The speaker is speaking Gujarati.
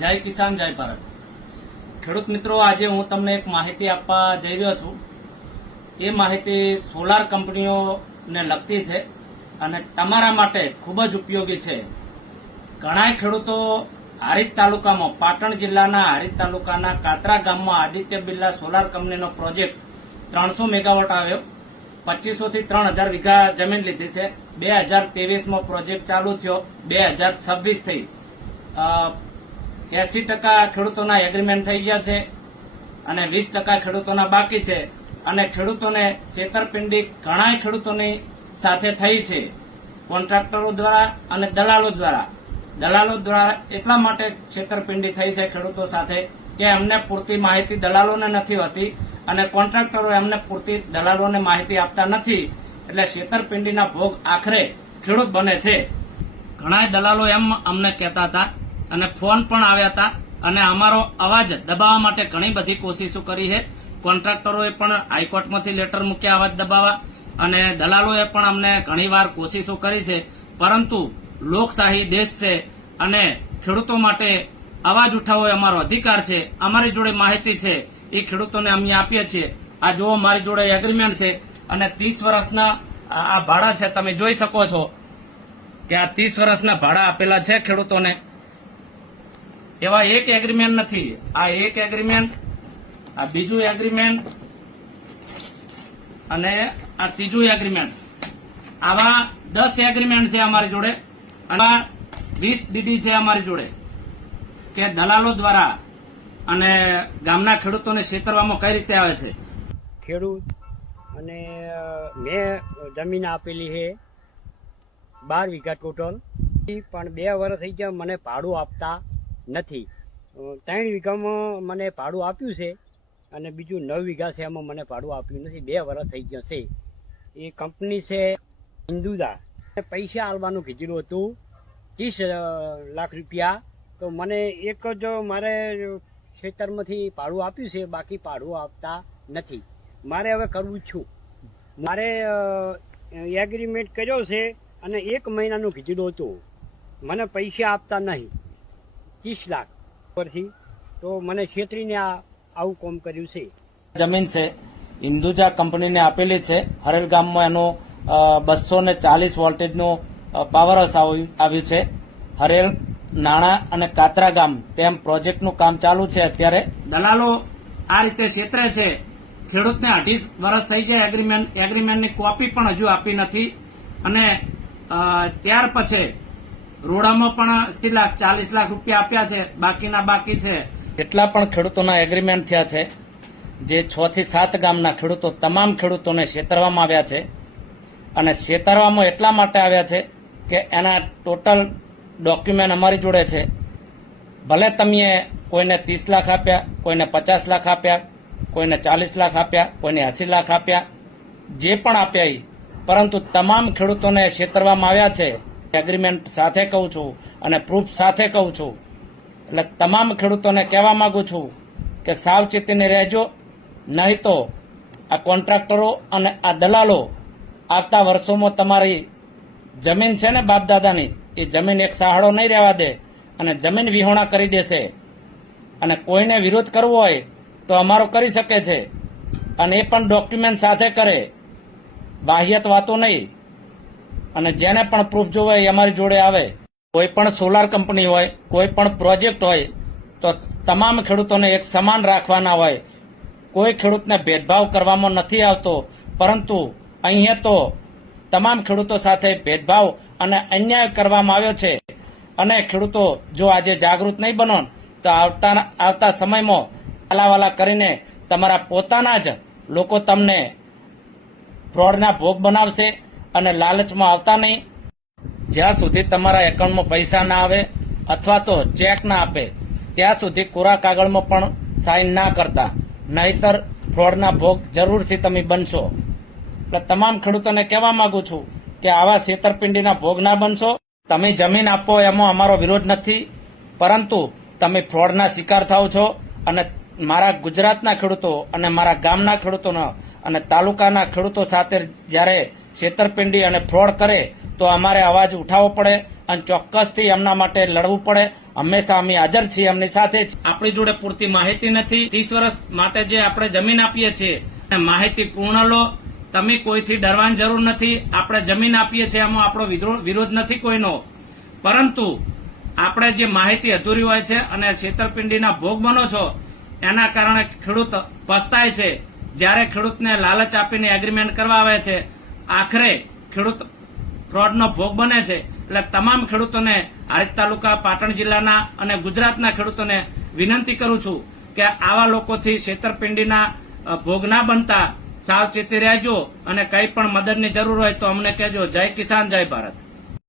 જય કિસાન જય ભારત। ખેડૂત મિત્રો, આજે હું તમને એક માહિતી આપવા જઈ રહ્યો છું। એ માહિતી સોલાર કંપનીઓને લગતી છે અને તમારા માટે ખૂબ જ ઉપયોગી છે। ઘણા ખેડૂતો હારીજ તાલુકામાં, પાટણ જિલ્લાના હારીજ તાલુકાના કાતરા ગામમાં આદિત્ય બિરલા સોલાર કંપનીનો પ્રોજેક્ટ 300 મેગાવોટ આવ્યો। 2500 થી 3000 વીઘા જમીન લીધી છે। 2023માં પ્રોજેક્ટ ચાલુ થયો। 2026 થી 80% ખેડૂતોના એગ્રીમેન્ટ થઈ ગયા છે અને 20% ખેડૂતોના બાકી છે। અને ખેડૂતોને છેતરપિંડી ઘણા ખેડૂતોની સાથે થઈ છે, કોન્ટ્રાક્ટરો દ્વારા અને દલાલો દ્વારા એટલા માટે છેતરપિંડી થઈ છે ખેડૂતો સાથે કે એમને પૂરતી માહિતી દલાલોને નથી હોતી અને કોન્ટ્રાક્ટરો એમને પૂરતી દલાલોને માહિતી આપતા નથી, એટલે છેતરપિંડીના ભોગ આખરે ખેડૂત બને છે। ઘણા દલાલો એમ અમને કહેતા હતા અને ફોન પણ આવ્યા હતા અને અમારો અવાજ દબાવવા માટે ઘણી બધી કોશિશો કરી છે। કોન્ટ્રાક્ટરોએ પણ હાઈકોર્ટમાંથી લેટર મૂક્યા અવાજ દબાવવા અને દલાલોએ પણ અમને ઘણીવાર કોશિશો કરી છે, પરંતુ લોકશાહી દેશ છે અને ખેડૂતો માટે અવાજ ઉઠાવવો એ અમારો અધિકાર છે। અમારી જોડે માહિતી છે એ ખેડૂતોને અમે આપીએ છીએ। આ જુઓ, મારી જોડે એગ્રીમેન્ટ છે અને 30 વર્ષના આ ભાડા છે। તમે જોઈ શકો છો કે આ 30 વર્ષના ભાડા આપેલા છે ખેડૂતોને। એવા એક એગ્રીમેન્ટ નથી, આ એક એગ્રીમેન્ટ, આ બીજું એગ્રીમેન્ટ અને આ ત્રીજું એગ્રીમેન્ટ, આવા 10 એગ્રીમેન્ટ છે અમારી જોડે। આવા 20 ડીડી છે અમારી જોડે કે દલાલો દ્વારા અને ગામના ખેડૂતોને છેતરવામાં કઈ રીતે આવે છે। ખેડૂત અને મેં જમીન આપેલી છે 12 વીઘા ટોટલ, પણ 2 વર્ષ થઈ ગયા મને ભાડું આપતા નથી। 3 વીઘામાં મને ભાડું આપ્યું છે અને બીજું 9 વીઘા છે એમાં મને ભાડું આપ્યું નથી। 2 વર્ષ થઈ ગયા છે। એ કંપની છે હિન્દુદા। પૈસા આલવાનું કીધેલું હતું 30 લાખ રૂપિયા, તો મને એક જ મારે ખેતરમાંથી ભાડું આપ્યું છે, બાકી ભાડું આપતા નથી। મારે હવે કરવું છું, મારે એગ્રીમેન્ટ કર્યો છે અને 1 મહિનાનું કીધેલું હતું, મને પૈસા આપતા નહીં 30 લાખ પરથી, તો મને છેતરીને આવું કામ કર્યું છે। જમીન છે હિન્દુજા કંપનીને આપેલી છે। હરેલ ગામમાં એનું 240 વોલ્ટેજનું પાવર હાઉસ આવ્યું છે। હરેલ, નાણા અને કાતરા ગામ તેમ પ્રોજેક્ટનું કામ ચાલુ છે અત્યારે। દલાલો આ રીતે છેતરે છે ખેડૂતને। 28 વર્ષ થઈ જાય, એગ્રીમેન્ટની કોપી પણ હજુ આપી નથી અને ત્યાર પછી રોડામાં પણ 80 લાખ 40 લાખ રૂપિયા આપ્યા છે, બાકીના બાકી છે। જેટલા પણ ખેડૂતોના એગ્રીમેન્ટ થયા છે, જે 6 થી 7 ગામના ખેડૂતો, તમામ ખેડૂતોને છેતરવામાં આવ્યા છે અને છેતરવામાં એટલા માટે આવ્યા છે કે એના ટોટલ ડોક્યુમેન્ટ અમારી જોડે છે। ભલે તમે કોઈને 30 લાખ આપ્યા, કોઈને 50 લાખ આપ્યા, કોઈને 40 લાખ આપ્યા, કોઈને 80 લાખ આપ્યા, જે પણ આપ્યા એ, પરંતુ તમામ ખેડૂતોને છેતરવામાં આવ્યા છે। એગ્રીમેન્ટ સાથે કહું છું અને પ્રૂફ સાથે કહું છું, એટલે તમામ ખેડૂતોને કહેવા માંગુ છું કે સાવચેતીને રહેજો, નહીં તો આ કોન્ટ્રાક્ટરો અને આ દલાલો આવતા વર્ષોમાં તમારી જમીન છે ને બાપ દાદાની, એ જમીન એક સહાડો નહીં રહેવા દે અને જમીન વિહોણા કરી દેશે। અને કોઈને વિરોધ કરવો હોય તો અમારો કરી શકે છે, અને એ પણ ડોક્યુમેન્ટ સાથે કરે, બાહ્યત વાતો નહીં। અને જેને પણ પ્રૂફ જોવે એ અમારી જોડે આવે। કોઈ પણ સોલાર કંપની હોય, કોઈ પણ પ્રોજેક્ટ હોય તો તમામ ખેડૂતોને એક સમાન રાખવાના હોય। કોઈ ખેડૂતને ભેદભાવ કરવામાં નથી આવતો, પરંતુ અહીંયા તો તમામ ખેડૂતો સાથે ભેદભાવ અને અન્યાય કરવામાં આવ્યો છે। અને ખેડૂતો જો આજે જાગૃત નહીં બનો તો આવતા સમયમાં વાલા કરીને તમારા પોતાના જ લોકો તમને ફ્રોડના ભોગ બનાવશે અને લાલચમાં આવતા નહીં। જ્યાં સુધી તમારા એકાઉન્ટમાં પૈસા ના આવે અથવા તો ચેક ના આપે ત્યાં સુધી કોરા કાગળમાં પણ સાઇન ના કરતા, નહીતર ફ્રોડના ભોગ જરૂરથી તમે બનશો। એટલે તમામ ખેડૂતોને કહેવા માંગુ છું કે આવા છેતરપિંડીના ભોગ ના બનશો। તમે જમીન આપો એમાં અમારો વિરોધ નથી, પરંતુ તમે ફ્રોડના શિકાર થાવ છો અને મારા ગુજરાતના ખેડૂતો અને મારા ગામના ખેડૂતોનો અને તાલુકાના ખેડૂતો સાથે જ્યારે છેતરપિંડી અને ફ્રોડ કરે તો અમારે અવાજ ઉઠાવવો પડે અને ચોક્કસથી એમના માટે લડવું પડે। હંમેશા અમે હાજર છીએ, એમની સાથે જ. આપણી જોડે પૂરતી માહિતી નથી. 30 વર્ષ માટે જે આપણે જમીન આપીએ છીએ માહિતી પૂર્ણ લો. તમે કોઈથી ડરવાની જરૂર નથી. આપણે જમીન આપીએ છીએ એમાં આપણો વિરોધ નથી કોઈનો, પરંતુ આપણે જે માહિતી અધૂરી હોય છે અને છેતરપિંડીના ભોગ બનો છો એના કારણે ખેડૂત પસ્તાય છે. જ્યારે ખેડૂતને લાલચ આપીને એગ્રીમેન્ટ કરવા આવે છે, આખરે ખેડૂત ફ્રોડનો ભોગ બને છે. એટલે તમામ ખેડૂતોને હારીજ તાલુકા, પાટણ જિલ્લાના અને ગુજરાતના ખેડૂતોને વિનંતી કરું છું કે આવા લોકોથી છેતરપિંડીના ભોગ ના બનતા સાવચેતી રહેજો અને કંઈ પણ મદદની જરૂર હોય તો અમને કહેજો. જય કિસાન, જય ભારત.